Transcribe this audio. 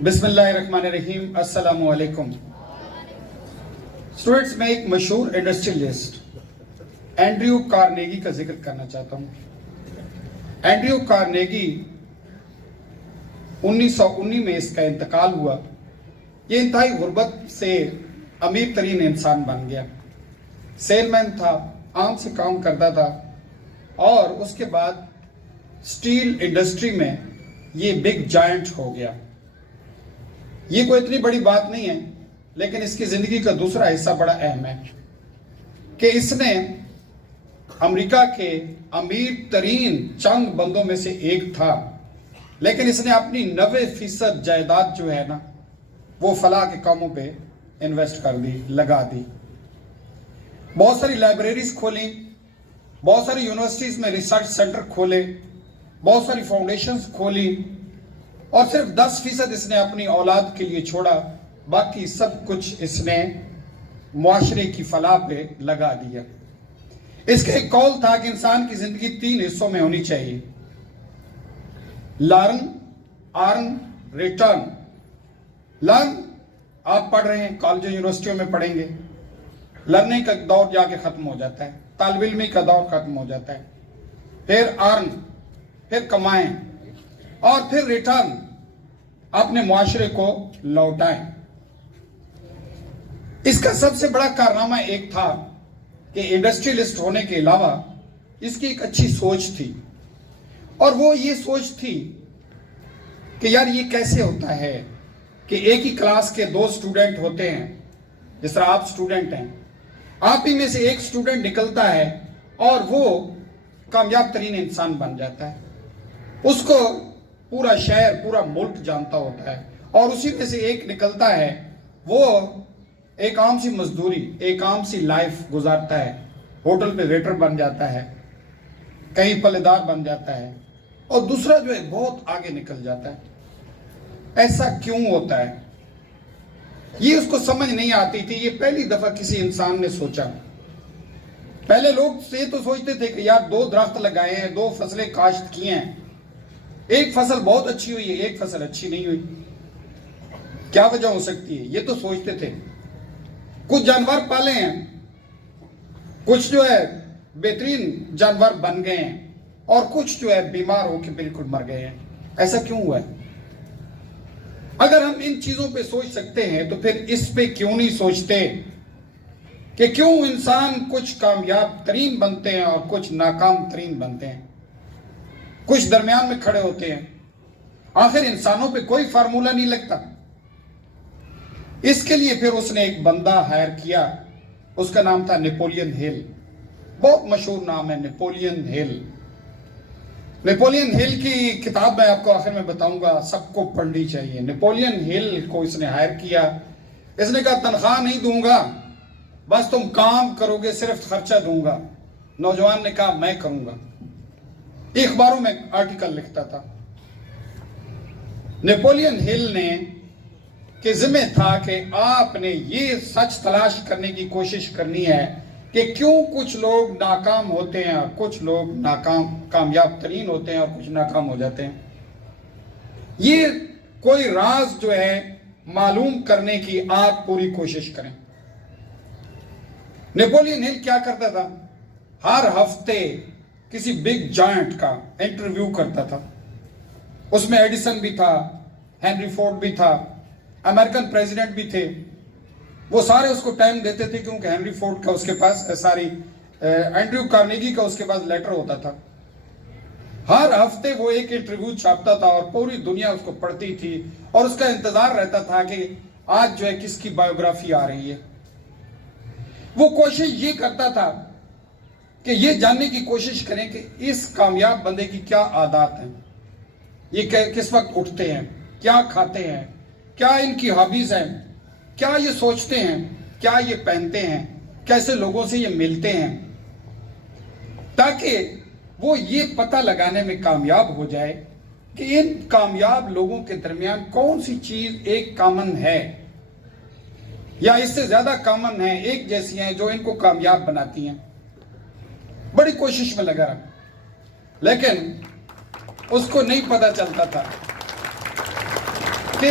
بسم اللہ الرحمن الرحیم. السلام علیکم اسٹوڈنٹس. میں ایک مشہور انڈسٹریلسٹ اینڈریو کارنیگی کا ذکر کرنا چاہتا ہوں. اینڈریو کارنیگی 1919 میں اس کا انتقال ہوا. یہ انتہائی غربت سے امیر ترین انسان بن گیا. سیل مین تھا, عام سے کام کرتا تھا, اور اس کے بعد سٹیل انڈسٹری میں یہ بگ جائنٹ ہو گیا. یہ کوئی اتنی بڑی بات نہیں ہے, لیکن اس کی زندگی کا دوسرا حصہ بڑا اہم ہے کہ اس نے امریکہ کے امیر ترین چند بندوں میں سے ایک تھا, لیکن اس نے اپنی 90% جائیداد جو ہے نا وہ فلاح کے کاموں پہ انویسٹ کر دی, لگا دی. بہت ساری لائبریریز کھولیں, بہت ساری یونیورسٹیز میں ریسرچ سینٹر کھولے, بہت ساری فاؤنڈیشنز کھولی, اور صرف 10% اس نے اپنی اولاد کے لیے چھوڑا. باقی سب کچھ اس نے معاشرے کی فلاح پہ لگا دیا. اس کا ایک قول تھا کہ انسان کی زندگی 3 حصوں میں ہونی چاہیے: لرن, ارن, ریٹرن. لرن آپ پڑھ رہے ہیں, کالجوں یونیورسٹیوں میں پڑھیں گے. لرننگ کا دور جا کے ختم ہو جاتا ہے, طالب علمی کا دور ختم ہو جاتا ہے. پھر ارن, پھر کمائیں, اور پھر ریٹرن, اپنے معاشرے کو لوٹائیں. اس کا سب سے بڑا کارنامہ ایک تھا کہ انڈسٹریلسٹ ہونے کے علاوہ اس کی ایک اچھی سوچ تھی, اور وہ یہ سوچ تھی کہ یار یہ کیسے ہوتا ہے کہ ایک ہی کلاس کے 2 اسٹوڈنٹ ہوتے ہیں. جس طرح آپ اسٹوڈنٹ ہیں, آپ ہی میں سے ایک اسٹوڈنٹ نکلتا ہے اور وہ کامیاب ترین انسان بن جاتا ہے. اس کو پورا شہر, پورا ملک جانتا ہوتا ہے, اور اسی میں سے ایک نکلتا ہے, وہ ایک عام سی مزدوری, ایک عام سی لائف گزارتا ہے, ہوٹل پہ ویٹر بن جاتا ہے, کہیں پلےدار بن جاتا ہے, اور دوسرا جو ہے بہت آگے نکل جاتا ہے. ایسا کیوں ہوتا ہے؟ یہ اس کو سمجھ نہیں آتی تھی. یہ پہلی دفعہ کسی انسان نے سوچا. پہلے لوگ سے تو سوچتے تھے کہ یار 2 درخت لگائے ہیں, 2 فصلیں کاشت کی ہیں, ایک فصل بہت اچھی ہوئی ہے, ایک فصل اچھی نہیں ہوئی, کیا وجہ ہو سکتی ہے؟ یہ تو سوچتے تھے. کچھ جانور پالے ہیں, کچھ جو ہے بہترین جانور بن گئے ہیں, اور کچھ جو ہے بیمار ہو کے بالکل مر گئے ہیں. ایسا کیوں ہوا ہے؟ اگر ہم ان چیزوں پہ سوچ سکتے ہیں تو پھر اس پہ کیوں نہیں سوچتے کہ کیوں انسان کچھ کامیاب ترین بنتے ہیں اور کچھ ناکام ترین بنتے ہیں, کچھ درمیان میں کھڑے ہوتے ہیں. آخر انسانوں پہ کوئی فارمولہ نہیں لگتا. اس کے لیے پھر اس نے ایک بندہ ہائر کیا. اس کا نام تھا نیپولین ہل. بہت مشہور نام ہے نیپولین ہل. نیپولین ہل کی کتاب میں آپ کو آخر میں بتاؤں گا, سب کو پڑھنی چاہیے. نیپولین ہل کو اس نے ہائر کیا. اس نے کہا تنخواہ نہیں دوں گا, بس تم کام کرو گے, صرف خرچہ دوں گا. نوجوان نے کہا میں کروں گا. اخباروں میں آرٹیکل لکھتا تھا. نیپولین ہل نے کہ ذمہ تھا کہ آپ نے یہ سچ تلاش کرنے کی کوشش کرنی ہے کہ کیوں کچھ لوگ ناکام ہوتے ہیں اور کچھ لوگ کامیاب ترین ہوتے ہیں اور کچھ ناکام ہو جاتے ہیں. یہ کوئی راز جو ہے معلوم کرنے کی آپ پوری کوشش کریں. نیپولین ہل کیا کرتا تھا؟ ہر ہفتے کسی بگ جائنٹ کا انٹرویو کرتا تھا. اس میں ایڈیسن بھی تھا, ہینری فورڈ بھی تھا, امریکن پریزیڈنٹ بھی تھے. وہ سارے اس کو ٹائم دیتے تھے کیونکہ ہینری فورڈ کا اس کے پاس اینڈریو کارنیگی کا اس کے پاس لیٹر ہوتا تھا. ہر ہفتے وہ ایک انٹرویو چھاپتا تھا اور پوری دنیا اس کو پڑھتی تھی, اور اس کا انتظار رہتا تھا کہ آج جو ہے کس کی بایوگرافی آ رہی ہے. وہ کوشش یہ کرتا تھا کہ یہ جاننے کی کوشش کریں کہ اس کامیاب بندے کی کیا عادات ہیں, یہ کس وقت اٹھتے ہیں, کیا کھاتے ہیں, کیا ان کی ہابیز ہیں, کیا یہ سوچتے ہیں, کیا یہ پہنتے ہیں, کیسے لوگوں سے یہ ملتے ہیں, تاکہ وہ یہ پتہ لگانے میں کامیاب ہو جائے کہ ان کامیاب لوگوں کے درمیان کون سی چیز ایک کامن ہے یا اس سے زیادہ کامن ہے, ایک جیسی ہیں, جو ان کو کامیاب بناتی ہیں. بڑی کوشش میں لگا رہا, لیکن اس کو نہیں پتہ چلتا تھا کہ